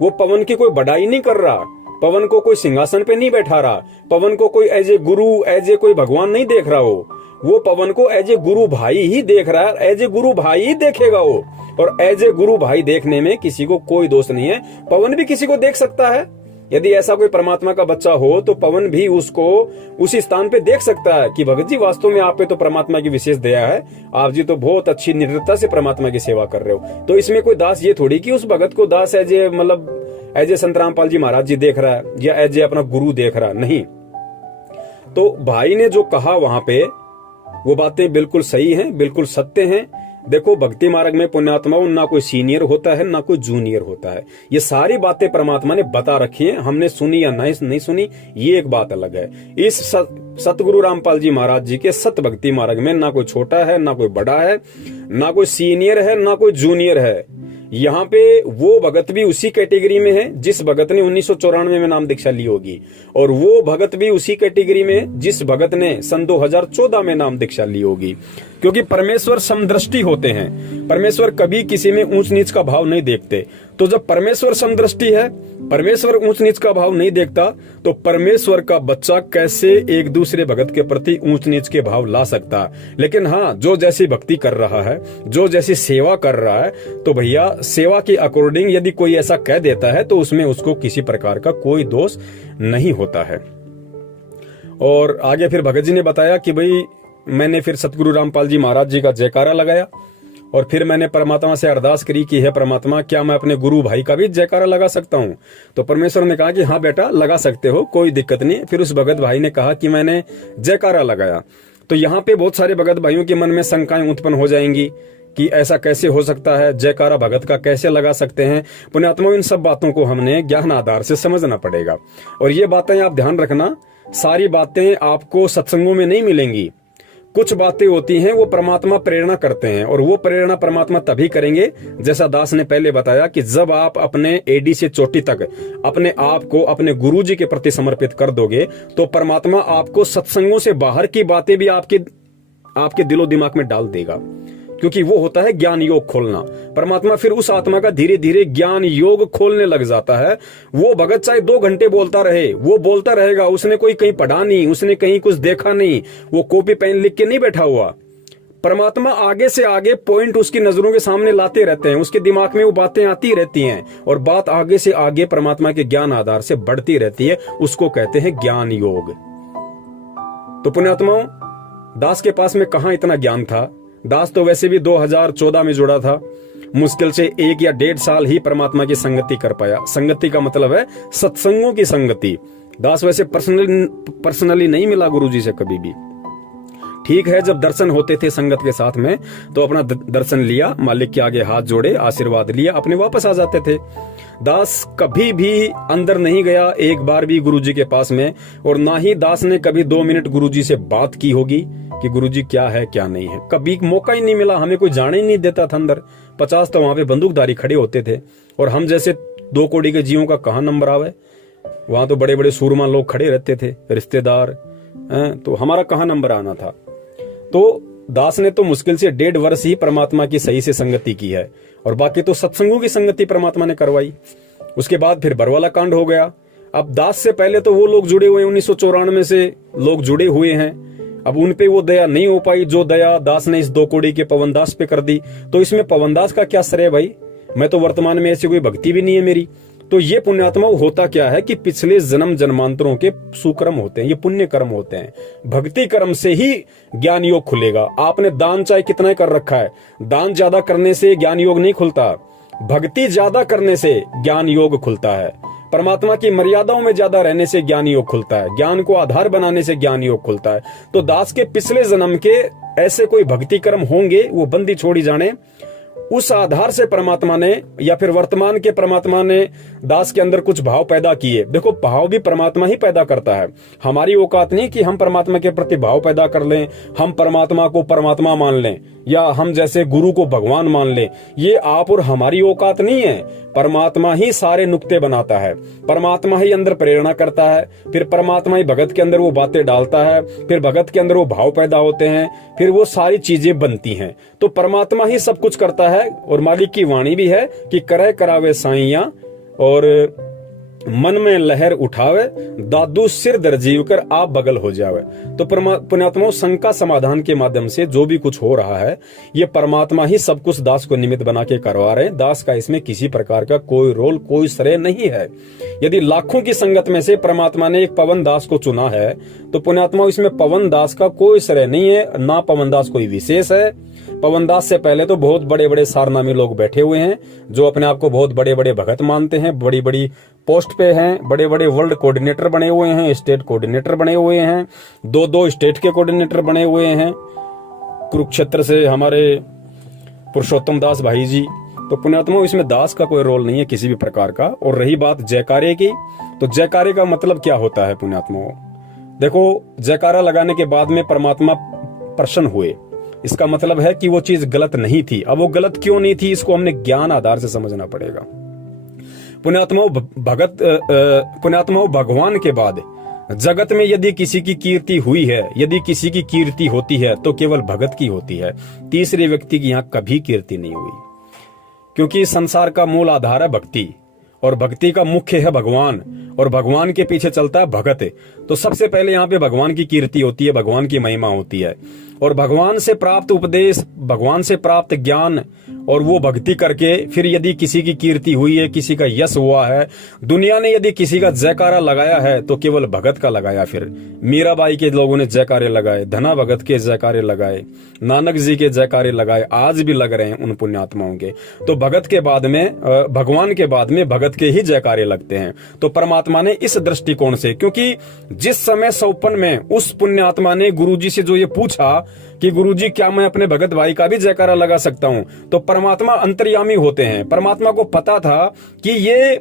वो पवन की कोई बड़ाई नहीं कर रहा, पवन को कोई सिंहासन पे नहीं बैठा रहा, पवन को कोई as a Guru, as a कोई भगवान नहीं देख रहा हो, वो पवन को एज ए गुरु भाई ही देख रहा है, एज ए गुरु भाई ही देखेगा वो। और एज ए गुरु भाई देखने में किसी को कोई दोष नहीं है, पवन भी किसी को देख सकता है। यदि ऐसा कोई परमात्मा का बच्चा हो तो पवन भी उसको उसी स्थान पे देख सकता है कि भगत जी वास्तव में आप पे तो परमात्मा की विशेष दया है, आप जी तो बहुत अच्छी निर्भरता से परमात्मा की सेवा कर रहे हो। तो इसमें कोई दास ये थोड़ी कि उस भगत को दास एज ए मतलब एज ए संत रामपाल जी महाराज जी देख रहा है या एज ए अपना गुरु देख रहा, नहीं। तो भाई ने जो कहा वहां पे वो बातें बिल्कुल सही हैं, बिल्कुल सत्य हैं। देखो भक्ति मार्ग में पुण्यात्माओं ना कोई सीनियर होता है ना कोई जूनियर होता है, ये सारी बातें परमात्मा ने बता रखी हैं, हमने सुनी या नहीं सुनी ये एक बात अलग है। इस सतगुरु रामपाल जी महाराज जी के सत भक्ति मार्ग में ना कोई छोटा है ना कोई बड़ा है, ना कोई सीनियर है ना कोई जूनियर है। यहाँ पे वो भगत भी उसी कैटेगरी में है जिस भगत ने 1994 में नाम दीक्षा ली होगी, और वो भगत भी उसी कैटेगरी में है जिस भगत ने सन 2014 में नाम दीक्षा ली होगी। क्योंकि परमेश्वर समदृष्टि होते हैं, परमेश्वर कभी किसी में ऊंच नीच का भाव नहीं देखते। तो जब परमेश्वर समदृष्टि है, परमेश्वर ऊंच नीच का भाव नहीं देखता, तो परमेश्वर का बच्चा कैसे एक दूसरे भगत के प्रति ऊंच नीच के भाव ला सकता। लेकिन हाँ, जो जैसी भक्ति कर रहा है, जो जैसी सेवा कर रहा है, तो भैया सेवा के अकॉर्डिंग यदि कोई ऐसा कह देता है तो उसमें उसको किसी प्रकार का कोई दोष नहीं होता है। और आगे फिर भगत जी ने बताया कि भाई मैंने फिर सतगुरु रामपाल जी महाराज जी का जयकारा लगाया और फिर मैंने परमात्मा से अरदास करी कि हे परमात्मा, क्या मैं अपने गुरु भाई का भी जयकारा लगा सकता हूँ? तो परमेश्वर ने कहा कि हाँ बेटा लगा सकते हो, कोई दिक्कत नहीं। फिर उस भगत भाई ने कहा कि मैंने जयकारा लगाया। तो यहाँ पे बहुत सारे भगत भाइयों के मन में शंकाएं उत्पन्न हो जाएंगी कि ऐसा कैसे हो सकता है, जयकारा भगत का कैसे लगा सकते हैं। पुण्यात्माओं, इन सब बातों को हमने ज्ञान आधार से समझना पड़ेगा। और ये बातें आप ध्यान रखना, सारी बातें आपको सत्संगों में नहीं मिलेंगी। कुछ बातें होती हैं वो परमात्मा प्रेरणा करते हैं, और वो प्रेरणा परमात्मा तभी करेंगे, जैसा दास ने पहले बताया, कि जब आप अपने एडी से चोटी तक अपने आप को अपने गुरुजी के प्रति समर्पित कर दोगे, तो परमात्मा आपको सत्संगों से बाहर की बातें भी आपके दिलो दिमाग में डाल देगा। क्योंकि वो होता है ज्ञान योग खोलना। परमात्मा फिर उस आत्मा का धीरे धीरे ज्ञान योग खोलने लग जाता है। वो भगत चाहे 2 घंटे बोलता रहे, वो बोलता रहेगा, उसने कोई कहीं पढ़ा नहीं, उसने कहीं कुछ देखा नहीं, वो कॉपी पेन लिख के नहीं बैठा हुआ। परमात्मा आगे से आगे पॉइंट उसकी नजरों के सामने लाते रहते हैं, उसके दिमाग में वो बातें आती रहती हैं, और बात आगे से आगे परमात्मा के ज्ञान आधार से बढ़ती रहती है। उसको कहते हैं ज्ञान योग। तो पुण्यात्माओं, दास के पास में कहां इतना ज्ञान था। दास तो वैसे भी 2014 में जुड़ा था, मुश्किल से 1 या 1.5 साल ही परमात्मा की संगति कर पाया। संगति का मतलब है सत्संगों की संगति। दास वैसे पर्सनली नहीं मिला गुरुजी से कभी भी। ठीक है, जब दर्शन होते थे संगत के साथ में तो अपना दर्शन लिया, मालिक के आगे हाथ जोड़े, आशीर्वाद लिया, अपने वापस आ जाते थे। दास कभी भी अंदर नहीं गया एक बार भी गुरुजी के पास में, और ना ही दास ने कभी 2 मिनट गुरुजी से बात की होगी कि गुरुजी क्या है क्या नहीं है। कभी मौका ही नहीं मिला, हमें कोई जाने ही नहीं देता था अंदर। 50 तो वहां पे बंदूकधारी खड़े होते थे, और हम जैसे 2 कौड़ी के जीवों का कहां नंबर आवे। वहां तो बड़े बड़े सूरमा लोग खड़े रहते थे, रिश्तेदार, तो हमारा कहां नंबर आना था। तो दास ने तो मुश्किल से 1.5 वर्ष ही परमात्मा की सही से संगति की है, और बाकी तो सत्संगों की संगति परमात्मा ने करवाई। उसके बाद फिर बरवाला कांड हो गया। अब दास से पहले तो वो लोग जुड़े हुए हैं, 1994 से लोग जुड़े हुए हैं। अब उन पे वो दया नहीं हो पाई जो दया दास ने इस 2 कौड़ी के पवनदास पे कर दी। तो इसमें पवनदास का क्या श्रेय भाई? मैं तो वर्तमान में ऐसी कोई भक्ति भी नहीं है मेरी। तो ये पुण्यात्मा होता क्या है कि पिछले जन्म जन्मांतरों के सुकर्म होते हैं, ये पुण्य कर्म होते हैं। भक्ति कर्म से ही ज्ञान योग खुलेगा। आपने दान चाहे कितना कर रखा है, दान ज्यादा करने से ज्ञान योग नहीं खुलता, भक्ति ज्यादा करने से ज्ञान योग खुलता है। परमात्मा की मर्यादाओं में ज्यादा रहने से ज्ञान योग खुलता है, ज्ञान को आधार बनाने से ज्ञान योग खुलता है। तो दास के पिछले जन्म के ऐसे कोई भक्ति कर्म होंगे, वो बंदी छोड़ी जाने, उस आधार से परमात्मा ने या फिर वर्तमान के परमात्मा ने दास के अंदर कुछ भाव पैदा किए। देखो, भाव भी परमात्मा ही पैदा करता है। हमारी औकात नहीं कि हम परमात्मा के प्रति भाव पैदा कर लें, हम परमात्मा को परमात्मा मान लें, या हम जैसे गुरु को भगवान मान लें। ये आप और हमारी औकात नहीं है। परमात्मा ही सारे नुक्ते बनाता है, परमात्मा ही अंदर प्रेरणा करता है, फिर परमात्मा ही भगत के अंदर वो बातें डालता है, फिर भगत के अंदर वो भाव पैदा होते हैं, फिर वो सारी चीजें बनती हैं। तो परमात्मा ही सब कुछ करता है। है और मालिक की वाणी भी है कि करे करावे साइयां और मन में लहर उठावे, दादू सिर दर्जीव कर आप बगल हो जावे। तो पुण्यात्माओं, शंका समाधान के माध्यम से जो भी कुछ हो रहा है ये परमात्मा ही सब कुछ दास को निमित्त बना के करवा रहे हैं। दास का इसमें किसी प्रकार का कोई रोल, कोई श्रेय नहीं है। यदि लाखों की संगत में से परमात्मा ने एक पवन दास को चुना है तो पुण्यात्माओं, इसमें पवन दास का कोई श्रेय नहीं है, ना पवन दास कोई विशेष है। पवन दास से पहले तो बहुत बड़े बड़े सारनामी लोग बैठे हुए हैं जो अपने आप को बहुत बड़े बड़े भगत मानते हैं, बड़ी बड़ी पोस्ट पे हैं, बड़े बड़े वर्ल्ड कोऑर्डिनेटर बने हुए हैं, स्टेट कोऑर्डिनेटर बने हुए हैं, दो स्टेट के कोऑर्डिनेटर बने हुए हैं। कुरुक्षेत्र से हमारे पुरुषोत्तम दास भाई जी। तो पुण्यात्माओं, इसमें दास का कोई रोल नहीं है किसी भी प्रकार का। और रही बात जयकारे की, तो जयकारे का मतलब क्या होता है पुण्यात्माओं? देखो, जयकारा लगाने के बाद में परमात्मा प्रसन्न हुए, इसका मतलब है कि वो चीज गलत नहीं थी। अब वो गलत क्यों नहीं थी, इसको हमने ज्ञान आधार से समझना पड़ेगा। पुण्यात्माओं, भगवान के बाद जगत में यदि किसी की कीर्ति हुई है, यदि किसी की कीर्ति होती है तो केवल भगत की होती है। तीसरे व्यक्ति की यहाँ कभी कीर्ति नहीं हुई, क्योंकि संसार का मूल आधार है भक्ति और भक्ति का मुख्य है भगवान और भगवान के पीछे चलता है भगत। तो सबसे पहले यहाँ पे भगवान की कीर्ति होती है, भगवान की महिमा होती है और भगवान से प्राप्त उपदेश, भगवान से प्राप्त ज्ञान और वो भक्ति करके फिर यदि किसी की कीर्ति हुई है, किसी का यश हुआ है, दुनिया ने यदि किसी का जयकारा लगाया है तो केवल भगत का लगाया। फिर मीराबाई के लोगों ने जयकारे लगाए, धना भगत के जयकारे लगाए, नानक जी के जयकारे लगाए, आज भी लग रहे हैं उन पुण्यात्माओं के। तो भगत के बाद में, भगवान के बाद में भगत के ही जयकारे लगते हैं। तो परमात्मा ने इस दृष्टिकोण से, क्योंकि जिस समय 54 में उस पुण्यात्मा ने गुरुजी से जो ये पूछा कि गुरुजी क्या मैं अपने भगत भाई का भी जयकारा लगा सकता हूं, तो परमात्मा अंतर्यामी होते हैं। परमात्मा को पता था कि ये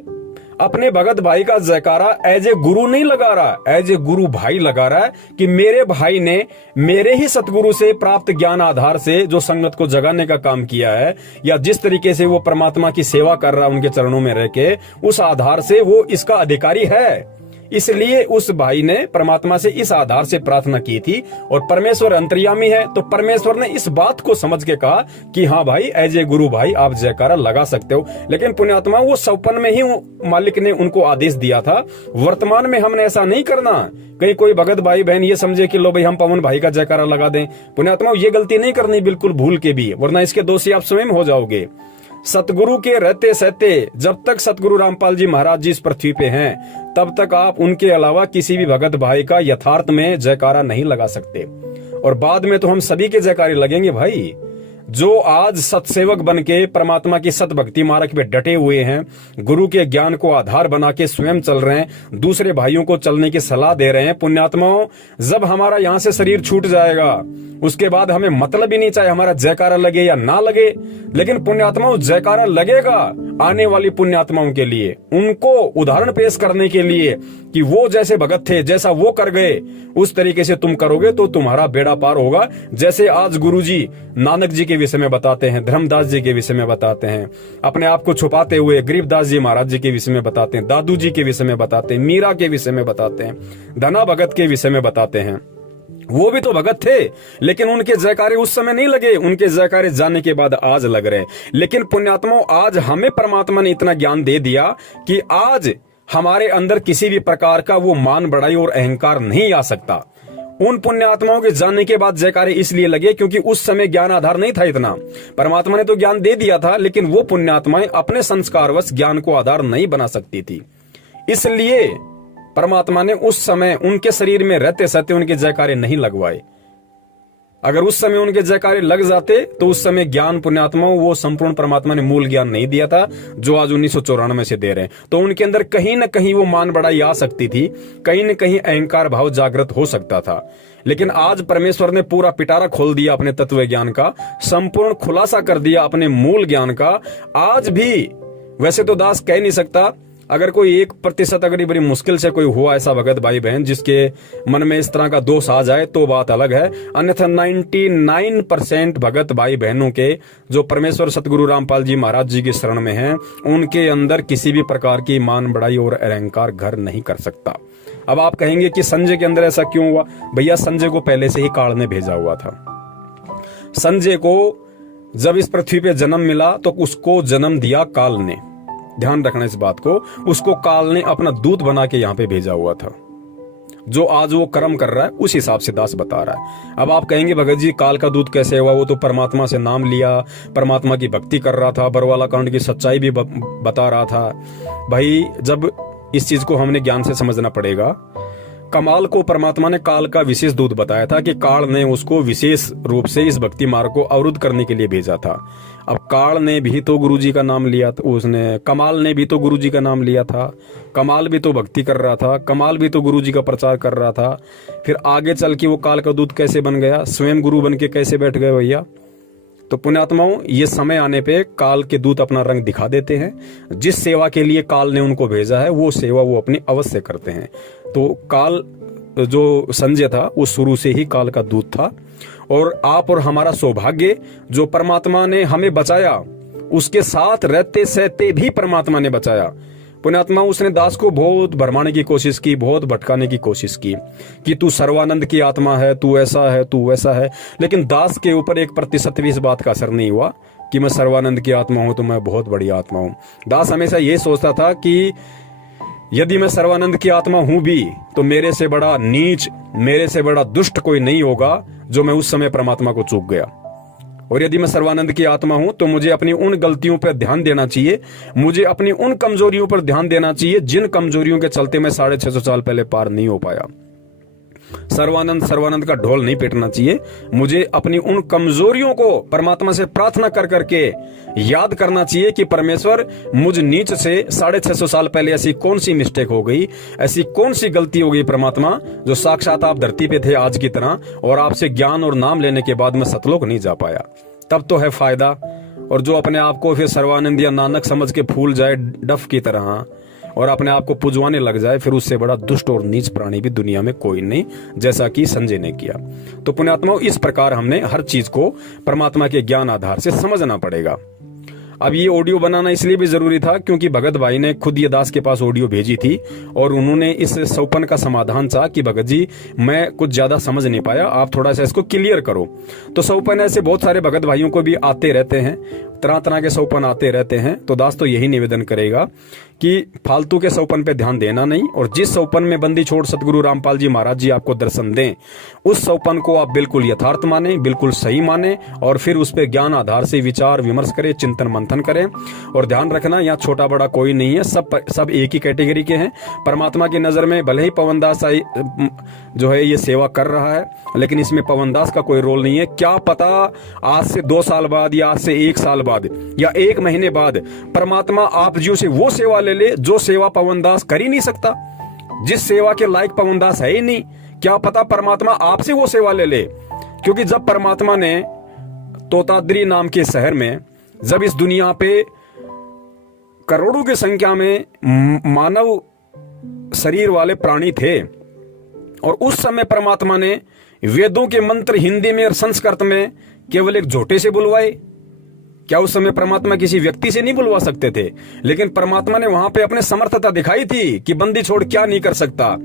अपने भगत भाई का जयकारा एज ए गुरु नहीं लगा रहा, एज ए गुरु भाई लगा रहा है कि मेरे भाई ने मेरे ही सतगुरु से प्राप्त ज्ञान आधार से जो संगत को जगाने का काम किया है, या जिस तरीके से वो परमात्मा की सेवा कर रहा है उनके चरणों में रह के, उस आधार से वो इसका अधिकारी है। इसलिए उस भाई ने परमात्मा से इस आधार से प्रार्थना की थी और परमेश्वर अंतर्यामी है, तो परमेश्वर ने इस बात को समझ के कहा कि हाँ भाई, एज ए गुरु भाई आप जयकारा लगा सकते हो। लेकिन पुण्यात्मा, वो 54 में ही मालिक ने उनको आदेश दिया था। वर्तमान में हमने ऐसा नहीं करना, कहीं कोई भगत भाई बहन ये समझे कि लो भाई हम पवन भाई का जयकारा लगा दें। पुण्यात्मा, ये गलती नहीं करनी बिल्कुल भूल के भी, वरना इसके दोषी आप स्वयं हो जाओगे। सतगुरु के रहते सहते, जब तक सतगुरु रामपाल जी महाराज जी इस पृथ्वी पे हैं, तब तक आप उनके अलावा किसी भी भगत भाई का यथार्थ में जयकारा नहीं लगा सकते। और बाद में तो हम सभी के जयकारे लगेंगे भाई। जो आज सतसेवक बन के परमात्मा की सत भक्ति मार्ग पे डटे हुए हैं, गुरु के ज्ञान को आधार बना के स्वयं चल रहे हैं, दूसरे भाइयों को चलने की सलाह दे रहे हैं। पुण्यात्माओं, जब हमारा यहाँ से शरीर छूट जाएगा उसके बाद हमें मतलब ही नहीं चाहे हमारा जयकारा लगे या ना लगे, लेकिन पुण्यात्माओं जयकारा लगेगा आने वाली पुण्यात्माओं के लिए, उनको उदाहरण पेश करने के लिए कि वो जैसे भगत थे, जैसा वो कर गए, उस तरीके से तुम करोगे तो तुम्हारा बेड़ा पार होगा। जैसे आज गुरुजी नानक जी के विषय में बताते हैं, धर्मदास जी के विषय में बताते हैं, अपने आप को छुपाते हुए गरीबदास जी महाराज जी के विषय में बताते हैं, दादू जी के विषय में बताते हैं, मीरा के विषय में बताते हैं, धना भगत के विषय में बताते हैं। वो भी तो भगत थे, लेकिन उनके जयकारे उस समय नहीं लगे, उनके जयकारे जाने के बाद आज लग रहे। लेकिन पुण्यात्माओं, आज हमें परमात्मा ने इतना ज्ञान दे दिया कि आज हमारे अंदर किसी भी प्रकार का वो मान बढ़ाई और अहंकार नहीं आ सकता। उन पुण्यात्माओं के जाने के बाद जयकारे इसलिए लगे क्योंकि उस समय ज्ञान आधार नहीं था इतना। परमात्मा ने तो ज्ञान दे दिया था, लेकिन वो पुण्यात्माएं अपने संस्कारवश ज्ञान को आधार नहीं बना सकती थी। इसलिए परमात्मा ने उस समय उनके शरीर में रहते सहते उनके जयकारे नहीं लगवाए। अगर उस समय उनके जयकारे लग जाते तो उस समय ज्ञान पुण्यात्माओं वो संपूर्ण परमात्मा ने मूल ज्ञान नहीं दिया था जो आज 1994 से दे रहे हैं। तो उनके अंदर कहीं न कहीं वो मान बढ़ाई आ सकती थी, कहीं न कहीं अहंकार भाव जागृत हो सकता था। लेकिन आज परमेश्वर ने पूरा पिटारा खोल दिया अपने तत्व ज्ञान का, संपूर्ण खुलासा कर दिया अपने मूल ज्ञान का। आज भी वैसे तो दास कह नहीं सकता, अगर कोई 1% अगर बड़ी मुश्किल से कोई हुआ ऐसा भगत भाई बहन जिसके मन में इस तरह का दोष आ जाए तो बात अलग है, अन्यथा 99% भगत भाई बहनों के जो परमेश्वर सतगुरु रामपाल जी महाराज जी की शरण में हैं, उनके अंदर किसी भी प्रकार की मान बढ़ाई और अहंकार घर नहीं कर सकता। अब आप कहेंगे कि संजय के अंदर ऐसा क्यों हुआ? भैया, संजय को पहले से ही काल ने भेजा हुआ था। संजय को जब इस पृथ्वी पे जन्म मिला तो उसको जन्म दिया काल ने। ध्यान रखना इस बात को, उसको काल ने अपना दूत बना के यहाँ पे भेजा हुआ था। जो आज वो कर्म कर रहा है उस हिसाब से दास बता रहा है। अब आप कहेंगे भगत जी काल का दूत कैसे हुआ, वो तो परमात्मा से नाम लिया, परमात्मा की भक्ति कर रहा था, बरवाला कांड की सच्चाई भी बता रहा था। भाई जब इस चीज को हमने ज्ञान से समझना पड़ेगा। कमाल को परमात्मा ने काल का विशेष दूत बताया था कि काल ने उसको विशेष रूप से इस भक्ति मार्ग को अवरुद्ध करने के लिए भेजा था। अब काल ने भी तो गुरुजी का नाम लिया था, उसने कमाल ने भी तो गुरुजी का नाम लिया था, कमाल भी तो भक्ति कर रहा था, कमाल भी तो गुरुजी का प्रचार कर रहा था। फिर आगे चल के वो काल का दूत कैसे बन गया, स्वयं गुरु बन के कैसे बैठ गए भैया। तो पुण्यात्माओं, ये समय आने पे काल के दूत अपना रंग दिखा देते हैं। जिस सेवा के लिए काल ने उनको भेजा है वो सेवा वो अपनी अवश्य करते हैं। तो काल जो संजय था वो शुरू से ही काल का दूत था, और आप और हमारा सौभाग्य जो परमात्मा ने हमें बचाया, उसके साथ रहते सहते भी परमात्मा ने बचाया। पुण्यात्मा, उसने दास को बहुत भरमाने की कोशिश की, बहुत भटकाने की कोशिश की कि तू सर्वानंद की आत्मा है, तू ऐसा है, तू वैसा है। लेकिन दास के ऊपर 1% भी इस बात का असर नहीं हुआ कि मैं सर्वानंद की आत्मा हूं तो मैं बहुत बड़ी आत्मा हूं। दास हमेशा ये सोचता था कि यदि मैं सर्वानंद की आत्मा हूं भी तो मेरे से बड़ा नीच, मेरे से बड़ा दुष्ट कोई नहीं होगा जो मैं उस समय परमात्मा को चूक गया। और यदि मैं सर्वानंद की आत्मा हूं तो मुझे अपनी उन गलतियों पर ध्यान देना चाहिए, मुझे अपनी उन कमजोरियों पर ध्यान देना चाहिए जिन कमजोरियों के चलते मैं 650 साल पहले पार नहीं हो पाया। सर्वानंद का ढोल नहीं पीटना चाहिए, मुझे अपनी उन कमजोरियों को परमात्मा से प्रार्थना कर करके याद करना चाहिए कि परमेश्वर मुझ नीच से 650 साल पहले ऐसी कौन सी मिस्टेक हो गई, ऐसी कौन सी गलती हो गई परमात्मा, जो साक्षात आप धरती पे थे आज की तरह, और आपसे ज्ञान और नाम लेने के बाद मैं सतलोक नहीं जा पाया। तब तो है फायदा। और जो अपने आप को फिर सर्वानंद या नानक समझ के फूल जाए डफ की तरह और अपने आप को पुजवाने लग जाए, फिर उससे बड़ा दुष्ट और नीच प्राणी भी दुनिया में कोई नहीं, जैसा कि संजय ने किया। तो पुण्यात्माओं, इस प्रकार हमने हर चीज को परमात्मा के ज्ञान आधार से समझना पड़ेगा। अब ये ऑडियो बनाना इसलिए भी जरूरी था क्योंकि भगत भाई ने खुद ये दास के पास ऑडियो भेजी थी और उन्होंने इस सौपन का समाधान चाहा कि भगत जी मैं कुछ ज्यादा समझ नहीं पाया, आप थोड़ा सा इसको क्लियर करो। तो सौपन ऐसे बहुत सारे भगत भाइयों को भी आते रहते हैं, तरह तरह के सौपन आते रहते हैं। तो दास तो यही निवेदन करेगा कि फालतू के सौपन पे ध्यान देना नहीं, और जिस सौपन में बंदी छोड़ सतगुरु रामपाल जी महाराज जी आपको दर्शन दें, उस सौपन को आप बिल्कुल यथार्थ माने, बिल्कुल सही माने, और फिर उस पे ज्ञान आधार से विचार विमर्श करें, चिंतन मंथन करें। और ध्यान रखना, यहाँ छोटा बड़ा कोई नहीं है, सब एक ही कैटेगरी के हैं। परमात्मा की नजर में भले ही पवनदास जो है ये सेवा कर रहा है, लेकिन इसमें पवनदास का कोई रोल नहीं है। क्या पता आज से 2 साल बाद या आज से 1 साल बाद या 1 महीने बाद परमात्मा आप जियों से वो सेवा ले ले जो सेवा पवनदास कर ही नहीं सकता, जिस सेवा के लायक पवनदास है ही नहीं। क्या पता परमात्मा आपसे वो सेवा ले ले, क्योंकि जब परमात्मा ने तोताद्री नाम के शहर में, जब इस दुनिया पे करोड़ों की संख्या में मानव शरीर वाले प्राणी थे, और उस समय परमात्मा ने वेदों के मंत्र हिंदी में और संस्कृत में केवल एक झोटे से बुलवाए। क्या उस समय परमात्मा किसी व्यक्ति से नहीं बुलवा सकते थे? लेकिन परमात्मा ने वहां पे अपने समर्थता दिखाई थी कि बंदी छोड़ क्या नहीं कर सकता।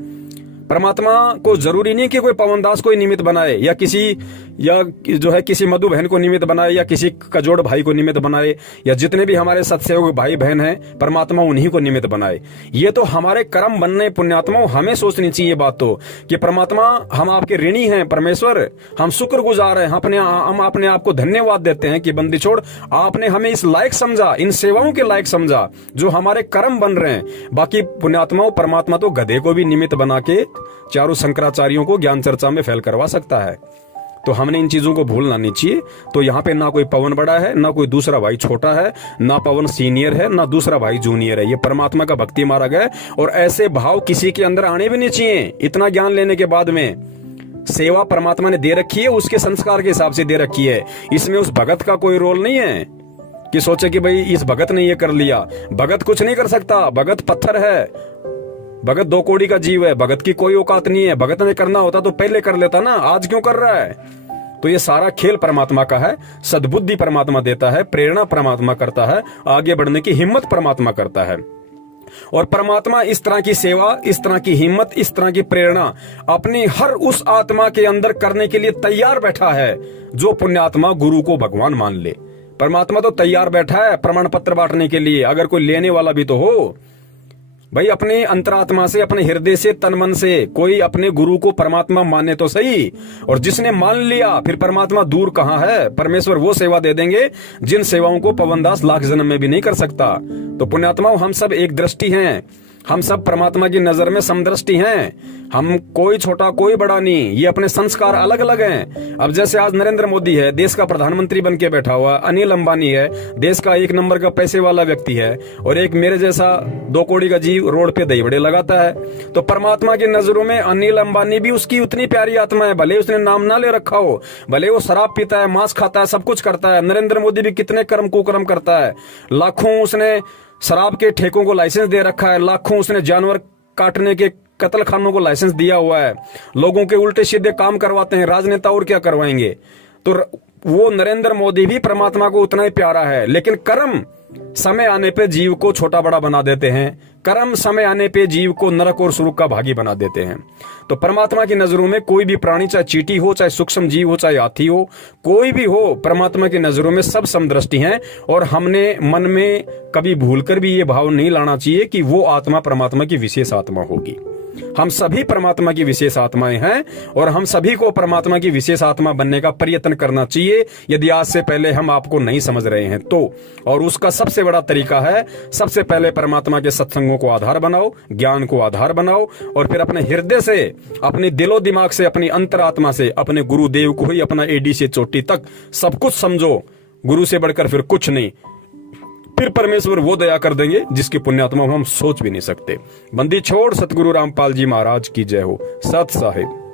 परमात्मा को जरूरी नहीं कि कोई पवनदास को निमित्त बनाए, या किसी मधु बहन को निमित्त बनाए, या किसी कजोड़ भाई को निमित्त बनाए, या जितने भी हमारे सत्सेवक भाई बहन हैं परमात्मा उन्हीं को निमित्त बनाए। ये तो हमारे कर्म बनने पुण्यात्माओं, हमें सोचनी चाहिए बात तो कि परमात्मा हम आपके ऋणी हैं, परमेश्वर हम शुक्रगुजार हैं, हम अपने आप को धन्यवाद देते हैं कि बंदी छोड़ आपने हमें इस लायक समझा, इन सेवाओं के लायक समझा जो हमारे कर्म बन रहे हैं। बाकी पुण्यात्माओं, परमात्मा तो गधे को भी निमित्त बना के चारों शंकराचार्यों को ज्ञान चर्चा में फेल करवा सकता है। तो हमने इन चीजों को भूलना नहीं चाहिए। तो यहाँ पे ना कोई पवन बड़ा है, ना कोई दूसरा भाई छोटा है, ना पवन सीनियर है, ना दूसरा भाई जूनियर है। ये परमात्मा का भक्ति मार्ग है, और ऐसे भाव किसी के अंदर आने भी नहीं चाहिए। इतना ज्ञान लेने के बाद में सेवा परमात्मा ने दे रखी है, उसके संस्कार के हिसाब से दे रखी है। इसमें उस भगत का कोई रोल नहीं है कि सोचे कि भाई इस भगत ने ये कर लिया। भगत कुछ नहीं कर सकता, भगत पत्थर है, भगत 2 कौड़ी का जीव है, भगत की कोई औकात नहीं है। भगत ने करना होता तो पहले कर लेता ना, आज क्यों कर रहा है? तो ये सारा खेल परमात्मा का है। सद्बुद्धि परमात्मा देता है, प्रेरणा परमात्मा करता है, आगे बढ़ने की हिम्मत परमात्मा करता है। और परमात्मा इस तरह की सेवा, इस तरह की हिम्मत, इस तरह की प्रेरणा अपनी हर उस आत्मा के अंदर करने के लिए तैयार बैठा है जो पुण्यात्मा गुरु को भगवान मान ले। परमात्मा तो तैयार बैठा है प्रमाण पत्र बांटने के लिए, अगर कोई लेने वाला भी तो हो। भाई अपने अंतरात्मा से, अपने हृदय से, तन मन से कोई अपने गुरु को परमात्मा माने तो सही। और जिसने मान लिया फिर परमात्मा दूर कहां है। परमेश्वर वो सेवा दे देंगे जिन सेवाओं को पवनदास लाख जन्म में भी नहीं कर सकता। तो पुण्यात्माओं, हम सब एक दृष्टि हैं, हम सब परमात्मा की नजर में समदृष्टि हैं। हम कोई छोटा कोई बड़ा नहीं, ये अपने संस्कार अलग अलग हैं। अब जैसे आज नरेंद्र मोदी है, देश का प्रधानमंत्री बन के बैठा हुआ, अनिल अंबानी है, देश का 1 नंबर का पैसे वाला व्यक्ति है, और एक मेरे जैसा 2 कौड़ी का जीव रोड पे दही बड़े लगाता है। तो परमात्मा की नजरों में अनिल अंबानी भी उसकी उतनी प्यारी आत्मा है, भले उसने नाम ना ले रखा हो, भले वो शराब पीता है, मांस खाता है, सब कुछ करता है। नरेंद्र मोदी भी कितने कर्म कुकर्म करता है, लाखों उसने शराब के ठेकों को लाइसेंस दे रखा है, लाखों उसने जानवर काटने के कत्ल खानों को लाइसेंस दिया हुआ है, लोगों के उल्टे सीधे काम करवाते हैं। राजनेता और क्या करवाएंगे। तो वो नरेंद्र मोदी भी परमात्मा को उतना ही प्यारा है, लेकिन कर्म समय आने पे जीव को छोटा बड़ा बना देते हैं। कर्म समय आने पे जीव को नरक और सुरक का भागी बना देते हैं। तो परमात्मा की नजरों में कोई भी प्राणी, चाहे चींटी हो, चाहे सूक्ष्म जीव हो, चाहे हाथी हो, कोई भी हो, परमात्मा की नजरों में सब समदृष्टि हैं। और हमने मन में कभी भूलकर भी ये भाव नहीं लाना चाहिए कि वो आत्मा परमात्मा की विशेष आत्मा होगी। हम सभी परमात्मा की विशेष आत्माएं हैं और हम सभी को परमात्मा की विशेष आत्मा बनने का प्रयत्न करना चाहिए, यदि आज से पहले हम आपको नहीं समझ रहे हैं तो। और उसका सबसे बड़ा तरीका है, सबसे पहले परमात्मा के सत्संगों को आधार बनाओ, ज्ञान को आधार बनाओ, और फिर अपने हृदय से, अपने दिलो दिमाग से, अपनी अंतरात्मा से अपने गुरुदेव को ही अपना एडी से चोटी तक सब कुछ समझो। गुरु से बढ़कर फिर कुछ नहीं। फिर परमेश्वर वो दया कर देंगे जिसकी पुण्यात्मा हम सोच भी नहीं सकते। बंदी छोड़ सतगुरु रामपाल जी महाराज की जय हो। सत साहिब।